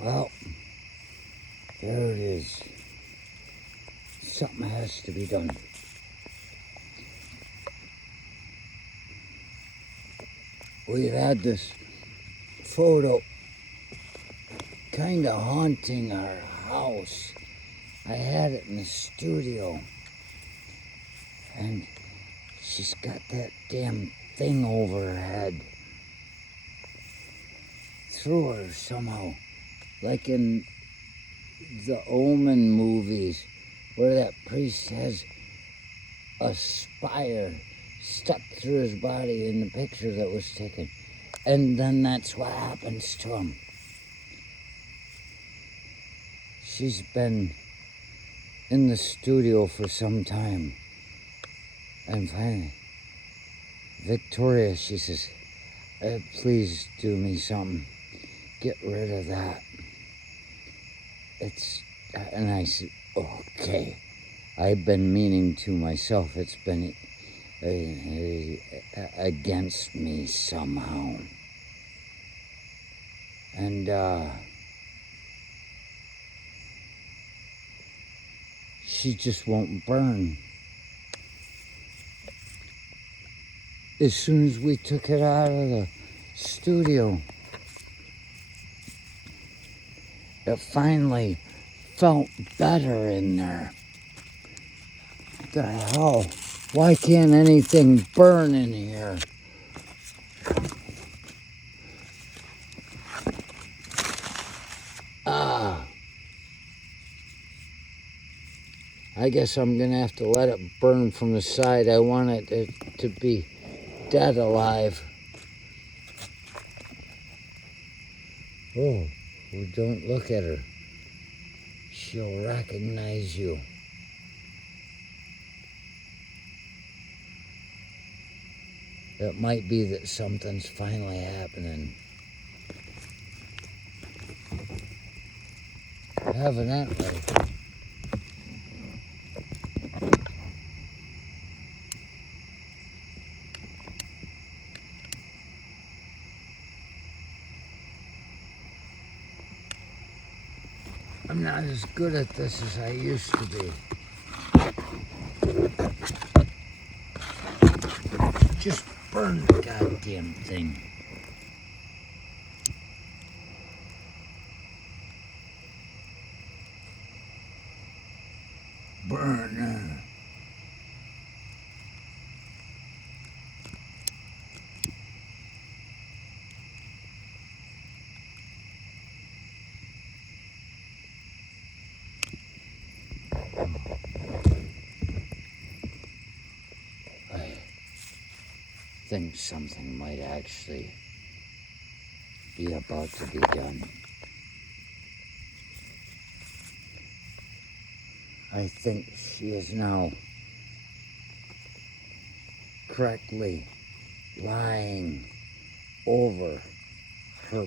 Well, there it is. Something has to be done. We've had this photo kind of haunting our house. I had it in the studio, and she's got that damn thing over her head. Through her somehow, like in the Omen movies, where that priest has a spire stuck through his body in the picture that was taken. And then that's what happens to him. She's been in the studio for some time. And finally, Victoria, she says, please do me something. Get rid of that. And I said, okay. I've been meaning to myself, it's been against me somehow. And she just won't burn. As soon as we took it out of the studio, it finally felt better in there. What the hell? Why can't anything burn in here? I guess I'm gonna have to let it burn from the side. I want it to be dead alive. Oh, well, don't look at her. She'll recognize you. It might be that something's finally happening. Evidently. I'm not as good at this as I used to be. Just burn the goddamn thing. Burn. I think something might actually be about to be done. I think she is now correctly lying over her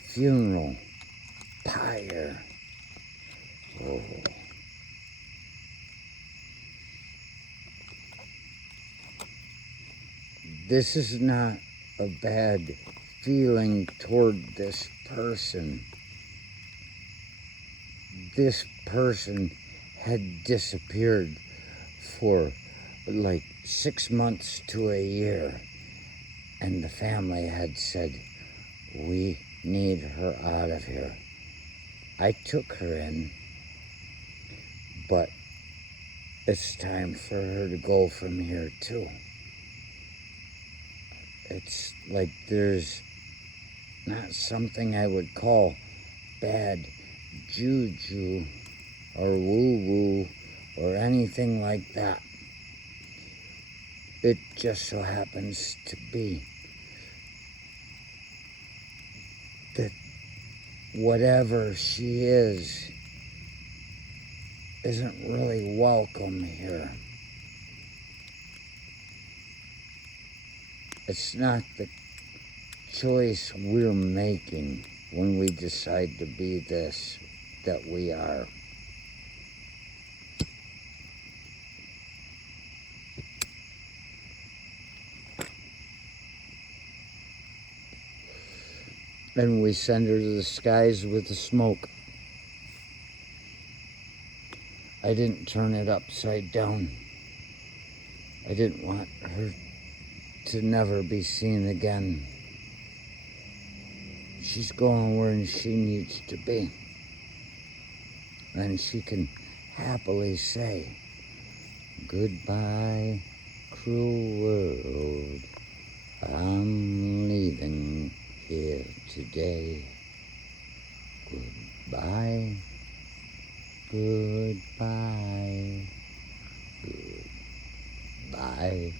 funeral pyre. Oh. This is not a bad feeling toward this person. This person had disappeared for like 6 months to a year, and the family had said, we need her out of here. I took her in, but it's time for her to go from here too. It's like there's not something I would call bad juju or woo-woo or anything like that. It just so happens to be that whatever she isn't really welcome here. It's not the choice we're making when we decide to be this that we are. and we send her to the skies with the smoke. I didn't turn it upside down. I didn't want her to never be seen again. She's going where she needs to be. And she can happily say, goodbye, cruel world. I'm leaving here today. Goodbye, goodbye, goodbye.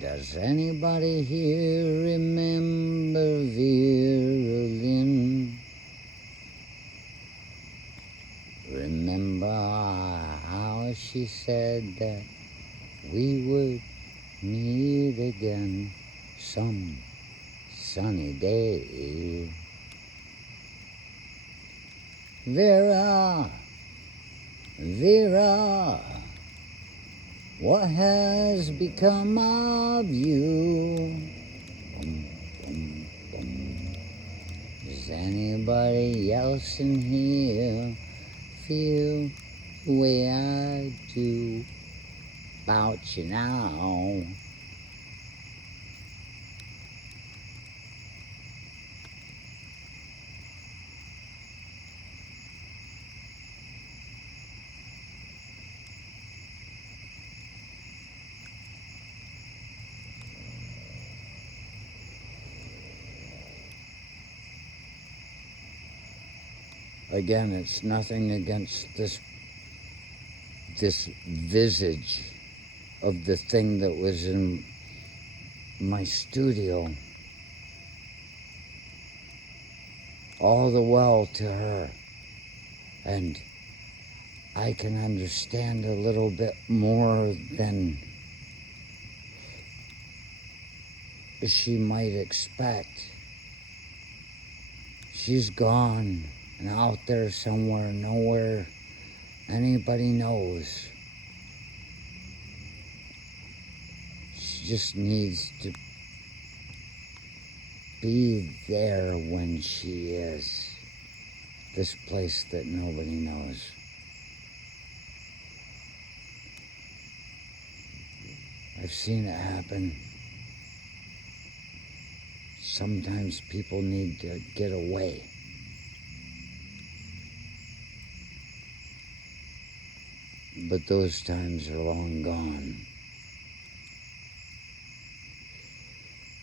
Does anybody here remember Vera Lynn? Remember how she said that we would meet again some sunny day? Vera, Vera, what has become of you? Does anybody else in here feel the way I do about you now? Again, it's nothing against this visage of the thing that was in my studio. All the well to her. And I can understand a little bit more than she might expect. She's gone and out there somewhere, nowhere anybody knows. She just needs to be there when she is. This place that nobody knows. I've seen it happen. Sometimes people need to get away. But those times are long gone.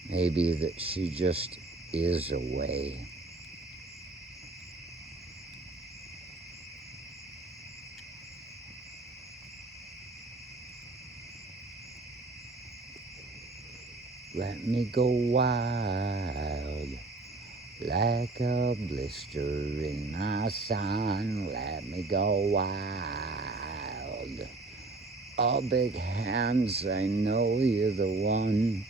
Maybe that she just is away. Let me go wild, like a blister in the sun. Let me go wild. All big hands, I know you're the one.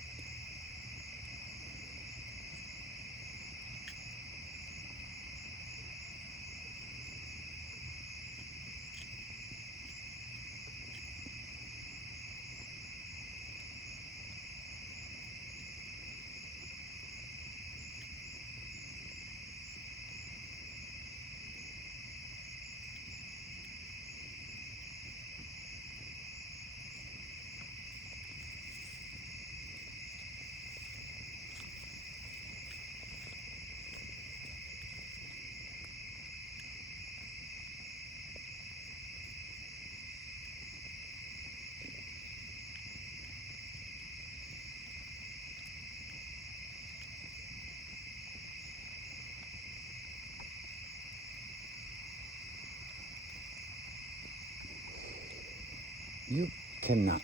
You cannot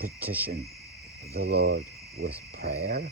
petition the Lord with prayer.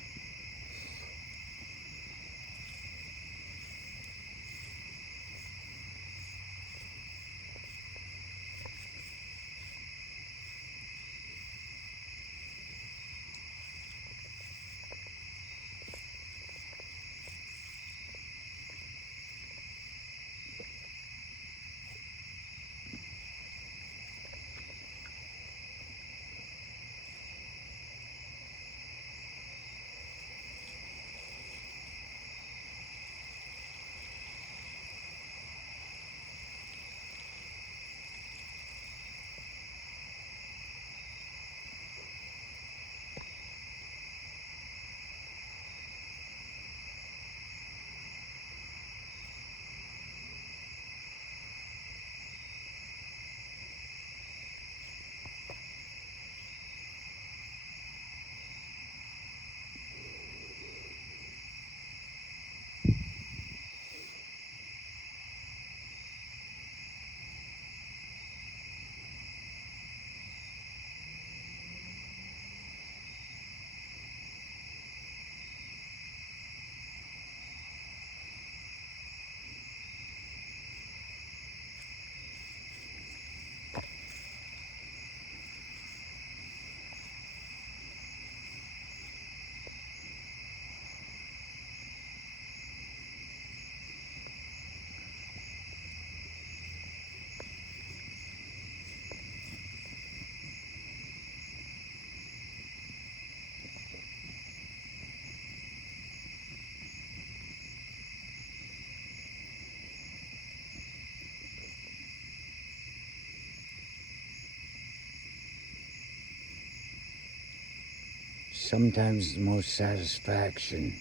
Sometimes the most satisfaction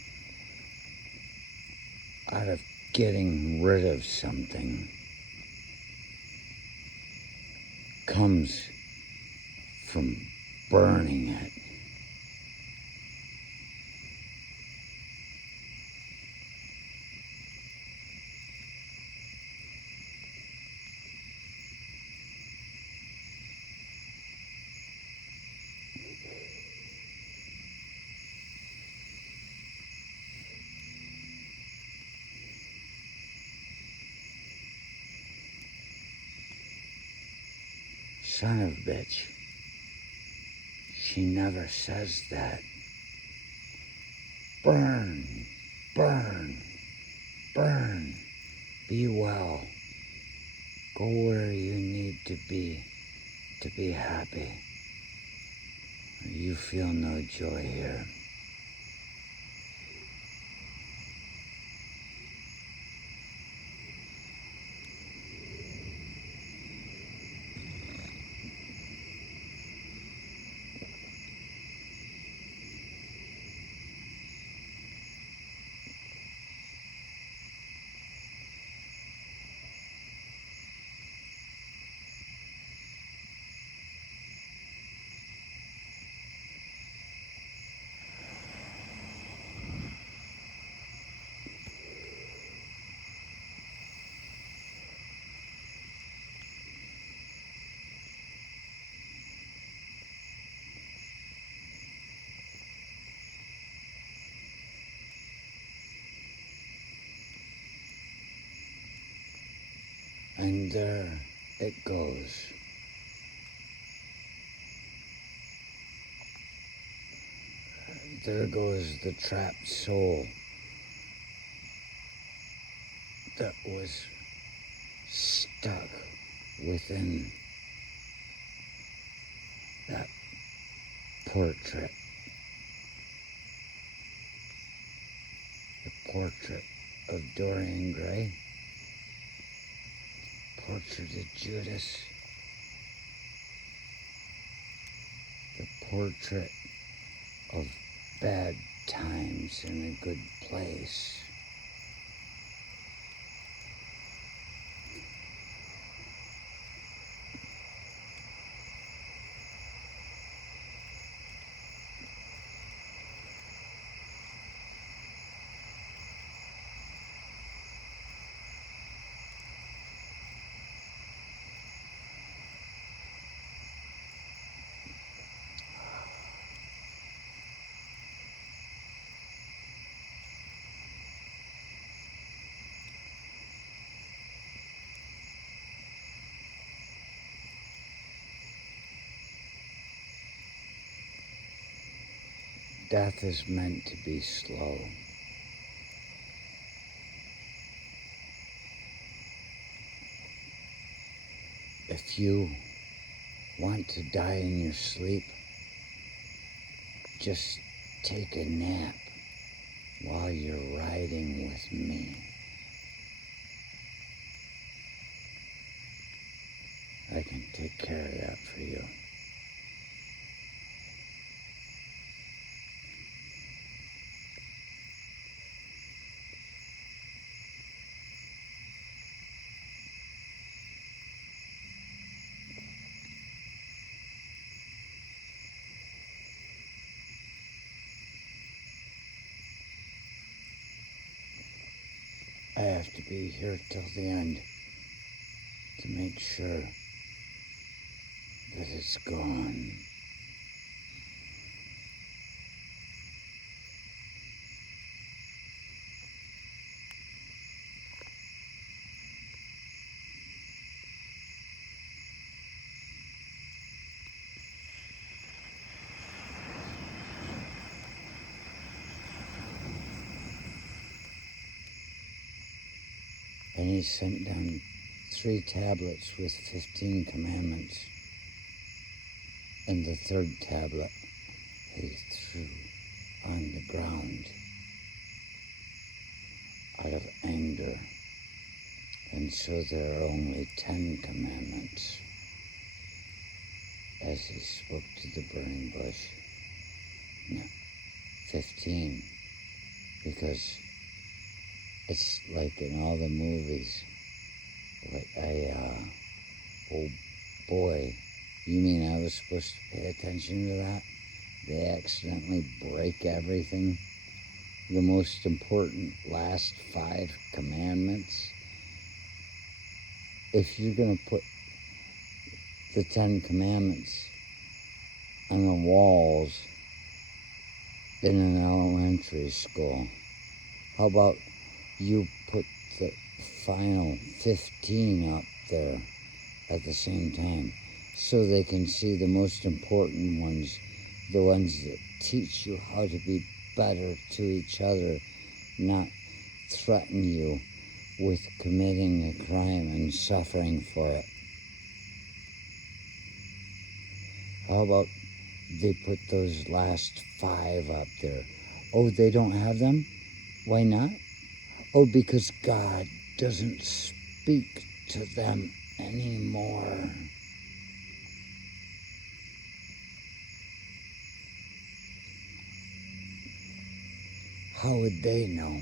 out of getting rid of something comes from burning it. Son of a bitch. She never says that. Burn, burn, burn. Be well. Go where you need to be happy. You feel no joy here. And there it goes. There goes the trapped soul that was stuck within that portrait. The portrait of Dorian Gray. Portrait of Judas. The portrait of bad times in a good place. Death is meant to be slow. If you want to die in your sleep, just take a nap while you're riding with me. I can take care of that for you. I have to be here till the end to make sure that it's gone. And he sent down 3 tablets with 15 commandments. And the 3rd tablet he threw on the ground out of anger. And so there are only 10 commandments as he spoke to the burning bush. No. 15, because it's like in all the movies, oh boy, you mean I was supposed to pay attention to that? They accidentally break everything. The most important last 5 commandments. If you're going to put the 10 commandments on the walls in an elementary school, how about you put the final 15 up there at the same time, so they can see the most important ones, the ones that teach you how to be better to each other, not threaten you with committing a crime and suffering for it. How about they put those last 5 up there? Oh, they don't have them? Why not? Oh, because God doesn't speak to them anymore. How would they know?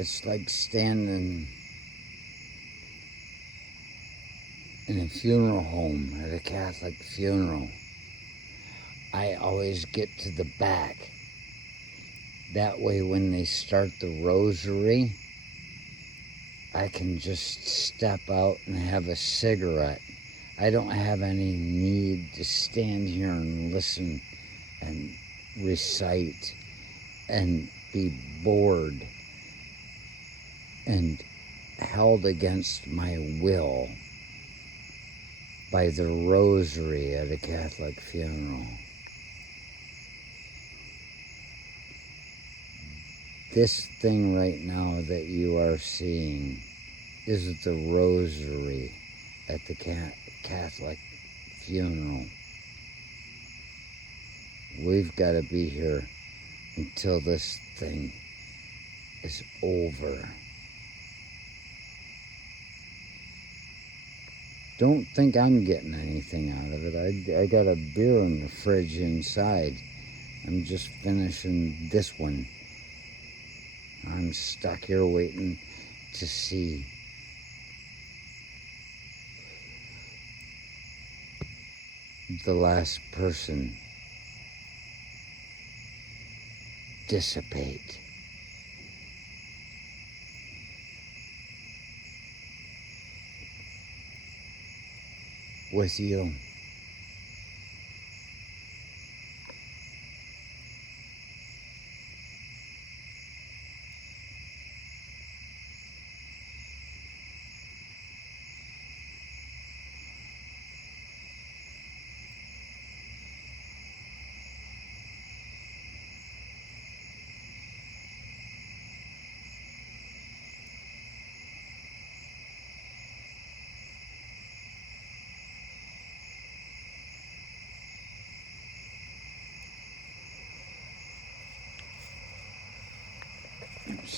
It's like standing in a funeral home at a Catholic funeral. I always get to the back. That way when they start the rosary, I can just step out and have a cigarette. I don't have any need to stand here and listen and recite and be bored and held against my will by the rosary at a Catholic funeral. This thing right now that you are seeing is the rosary at the Catholic funeral. We've got to be here until this thing is over. Don't think I'm getting anything out of it. I got a beer in the fridge inside. I'm just finishing this one. I'm stuck here waiting to see the last person dissipate. With you.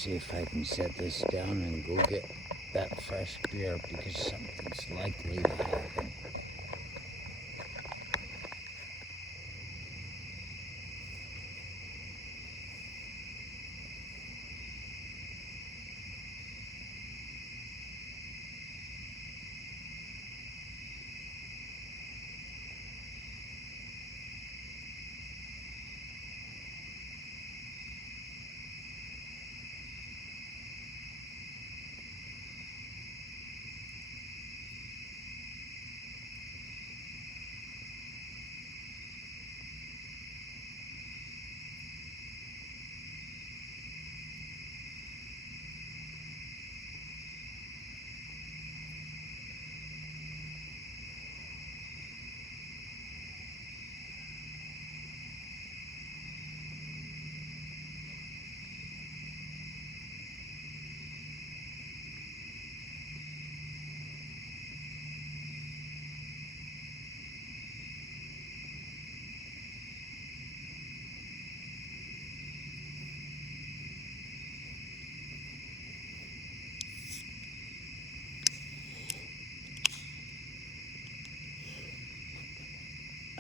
see if I can set this down and go get that fresh beer because something's likely to happen.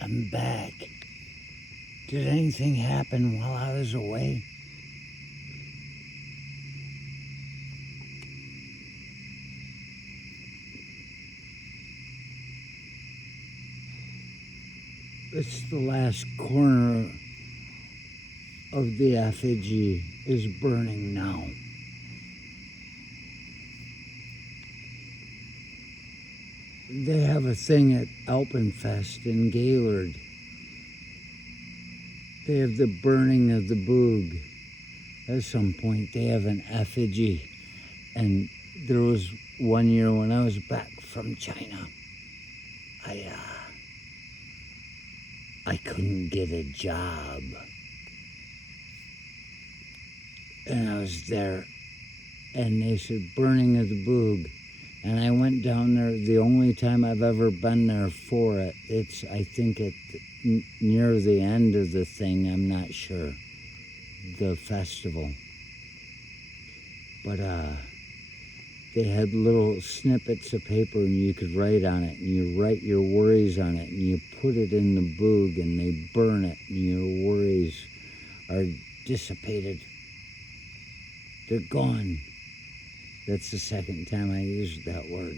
I'm back. Did anything happen while I was away? It's the last corner of the effigy is burning now. They have a thing at Alpenfest in Gaylord. They have the burning of the boog. At some point they have an effigy. And there was one year when I was back from China. I couldn't get a job. And I was there and they said burning of the boog. And I went down there the only time I've ever been there for it. It's, I think, near the end of the thing, I'm not sure, the festival. But they had little snippets of paper and you could write on it and you write your worries on it and you put it in the boog and they burn it and your worries are dissipated. They're gone. That's the second time I used that word.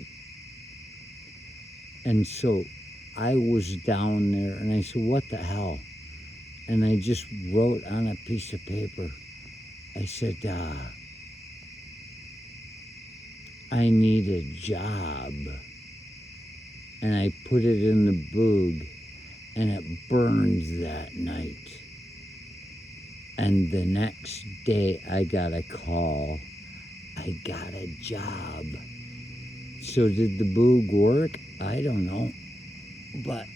And so I was down there and I said, what the hell? And I just wrote on a piece of paper. I said, I need a job. And I put it in the boog and it burned that night. And the next day I got a call. I got a job. So did the boog work? I don't know. But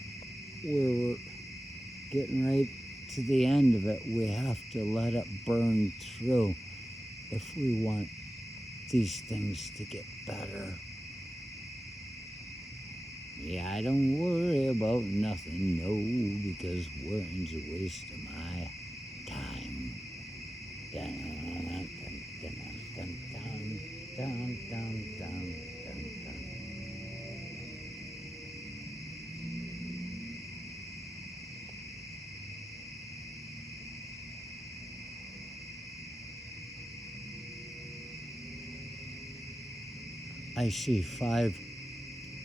we're getting right to the end of it. We have to let it burn through if we want these things to get better. Yeah, I don't worry about nothing, no, because worrying's a waste of my time. Dun, dun, dun, dun, dun, dun, dun, dun, dun, dun. I see 5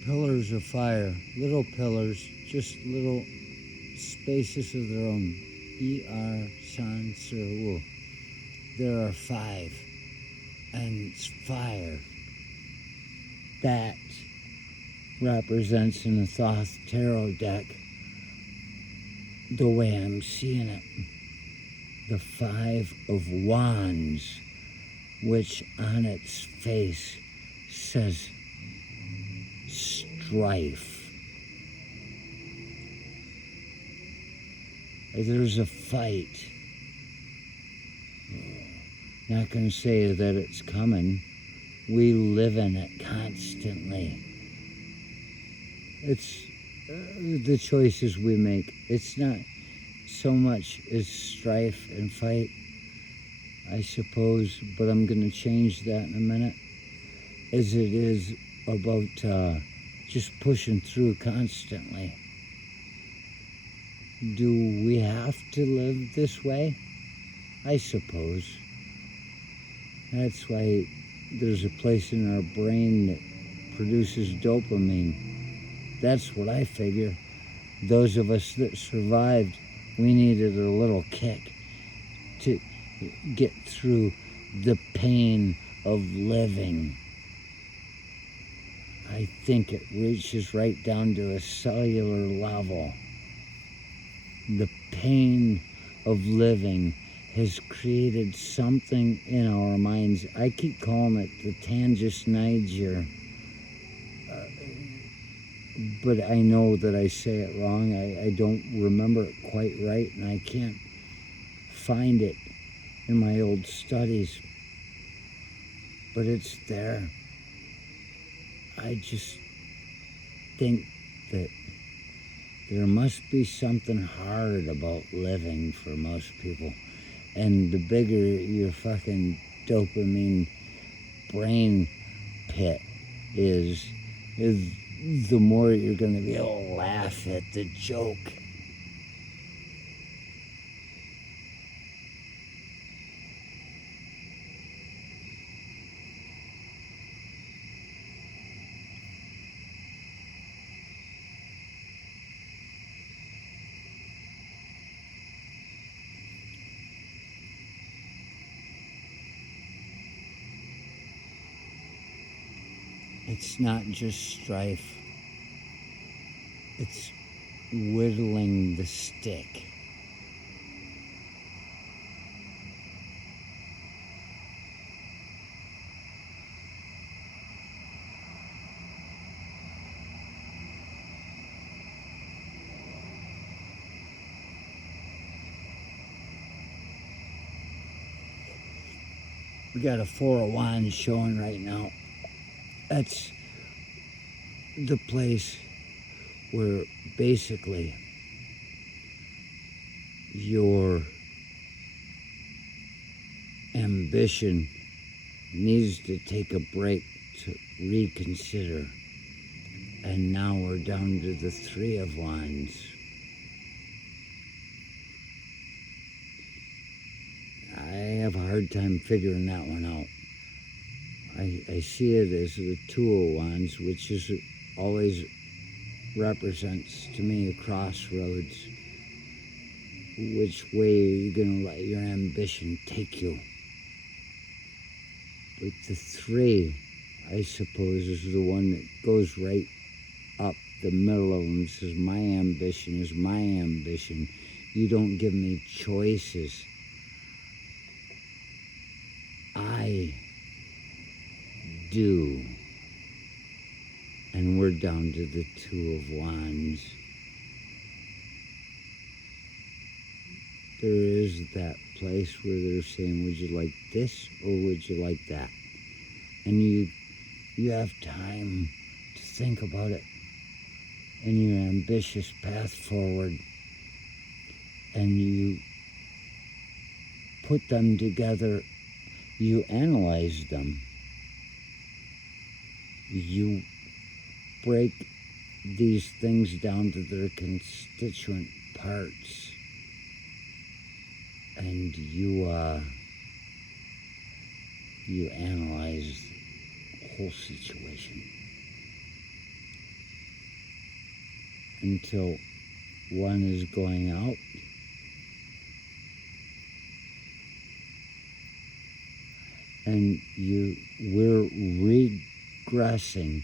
pillars of fire, little pillars, just little spaces of their own. San Ser. There are 5, and it's fire. That represents in the Thoth Tarot deck, the way I'm seeing it, the 5 of Wands, which on its face says strife. There's a fight. Not going to say that it's coming. We live in it constantly. It's the choices we make. It's not so much as strife and fight. I suppose, but I'm going to change that in a minute, as it is about just pushing through constantly. Do we have to live this way? I suppose. That's why there's a place in our brain that produces dopamine. That's what I figure. Those of us that survived, we needed a little kick to get through the pain of living. I think it reaches right down to a cellular level. The pain of living has created something in our minds. I keep calling it the Tangus Niger, but I know that I say it wrong. I don't remember it quite right, and I can't find it in my old studies, but it's there. I just think that there must be something hard about living for most people. And the bigger your fucking dopamine brain pit is the more you're going to be able to laugh at the joke. It's not just strife. It's whittling the stick. We got a Four of Wands showing right now. That's the place where basically your ambition needs to take a break to reconsider. And now we're down to the Three of Wands. I have a hard time figuring that one out. I see it as the Two of Wands, which is always represents to me a crossroads. Which way are you going to let your ambition take you? But the Three, I suppose, is the one that goes right up the middle of them and says, my ambition is my ambition. You don't give me choices. I do. And we're down to the Two of Wands. There is that place where they're saying, would you like this or would you like that? And you have time to think about it and your ambitious path forward, and you put them together, you analyze them, you break these things down to their constituent parts, and you analyze the whole situation until one is going out and we're regressing.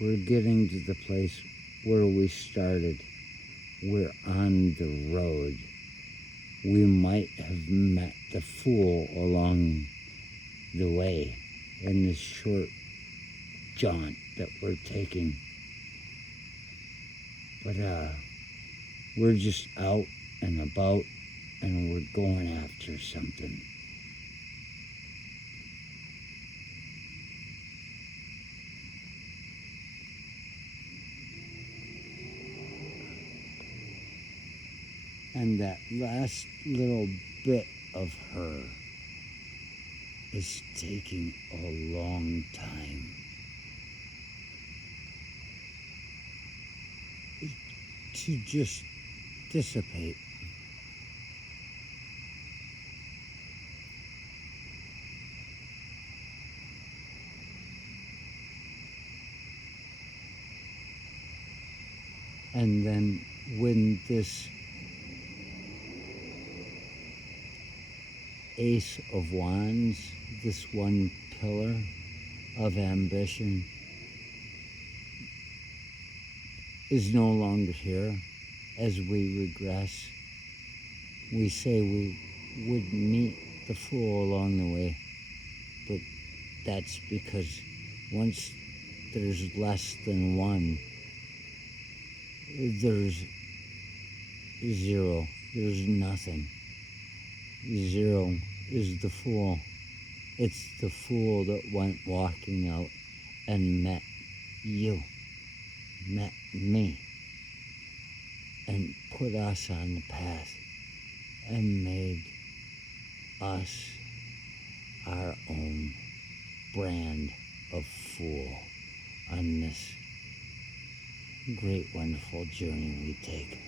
We're getting to the place where we started. We're on the road. We might have met the fool along the way in this short jaunt that we're taking. But we're just out and about, and we're going after something. And that last little bit of her is taking a long time to just dissipate. And then when this Ace of Wands, this one pillar of ambition, is no longer here, as we regress, we say we would meet the Fool along the way, but that's because once there's less than one, there's zero, there's nothing. Zero is the Fool. It's the Fool that went walking out and met you, met me, and put us on the path and made us our own brand of fool on this great, wonderful journey we take.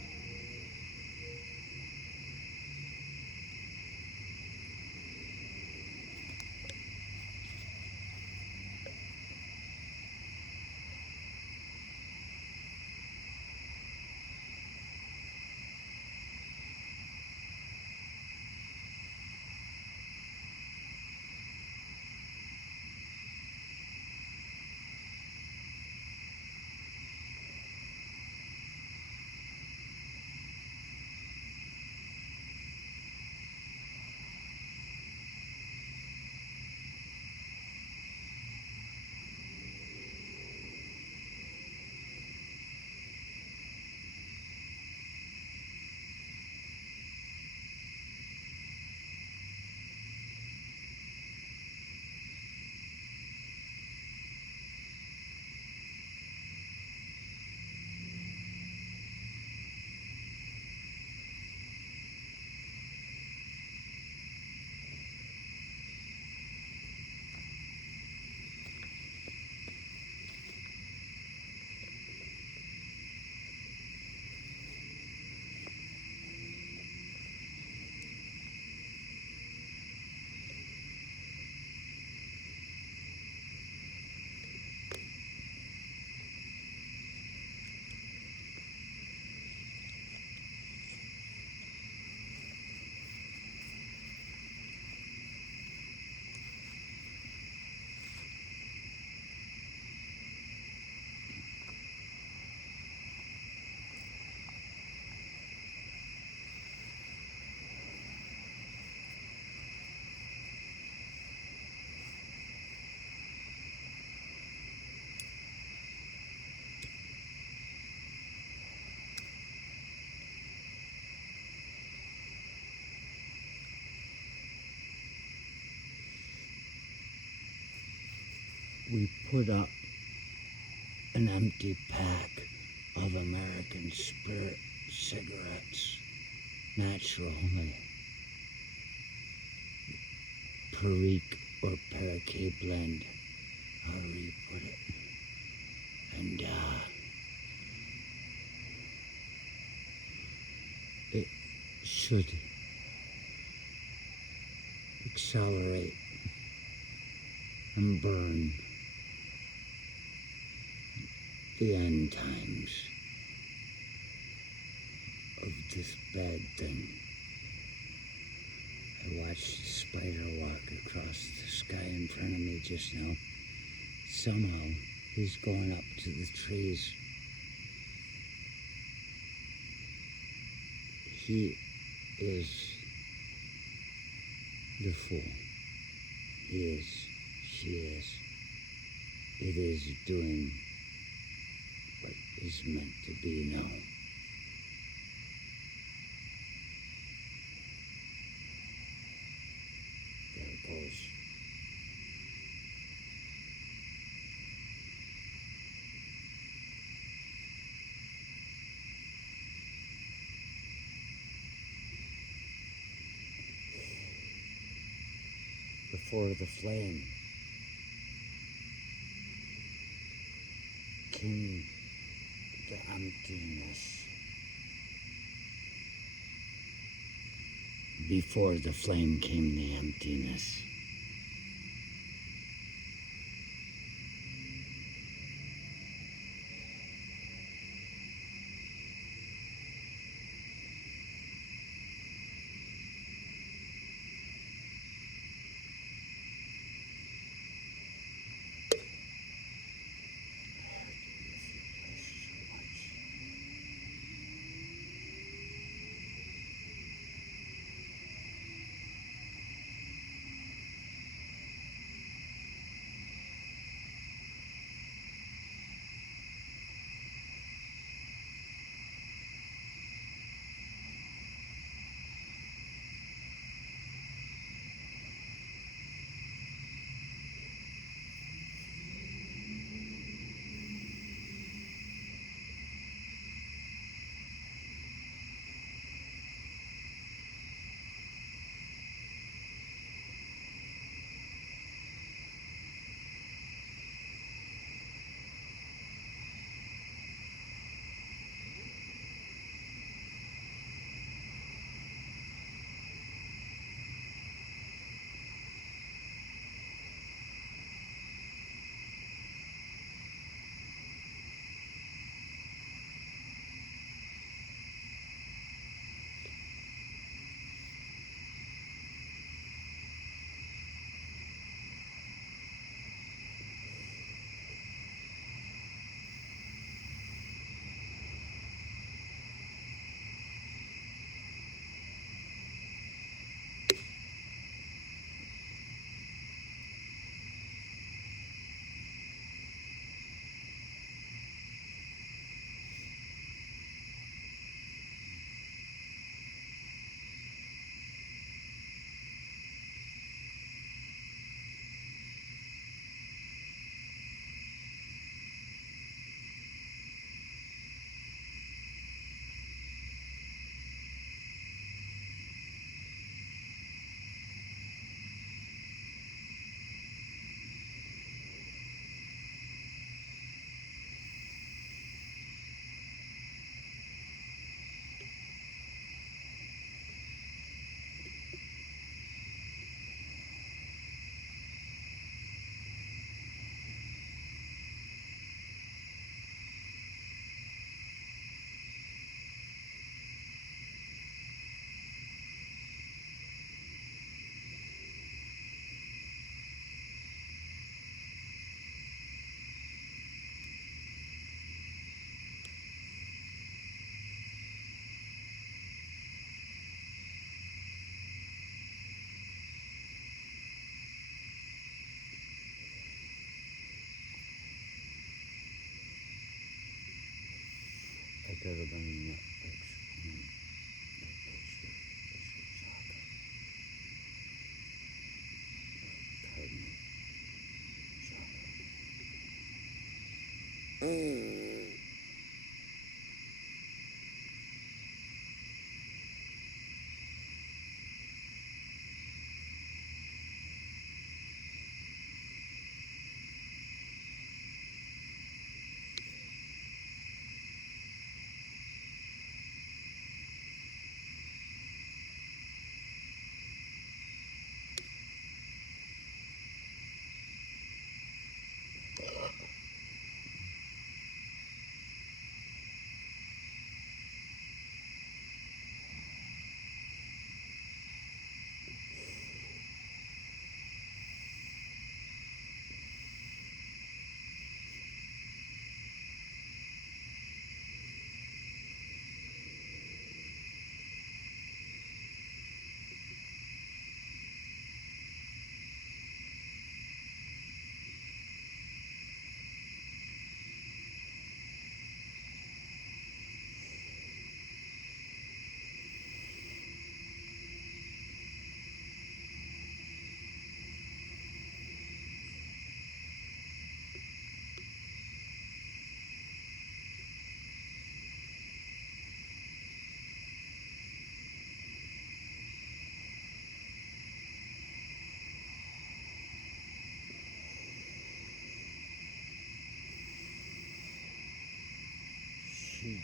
We put up an empty pack of American Spirit cigarettes, naturally, Perique or Paraquet blend, however you put it. And it should accelerate and burn the end times of this bad thing. I watched the spider walk across the sky in front of me just now. Somehow, he's going up to the trees. He is the Fool. He is, she is. It is doing what is meant to be now. There it goes. The before the flame came the emptiness. Before the flame came the emptiness.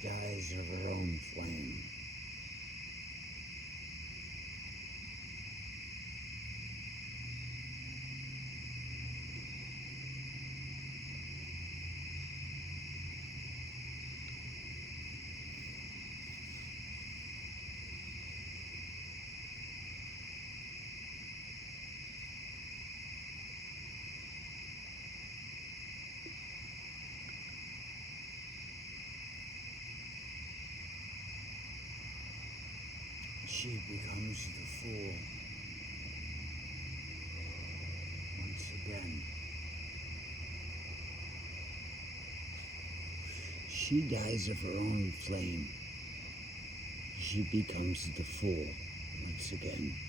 dies of her own flame. She becomes the fool once again. She dies of her own flame. She becomes the fool once again.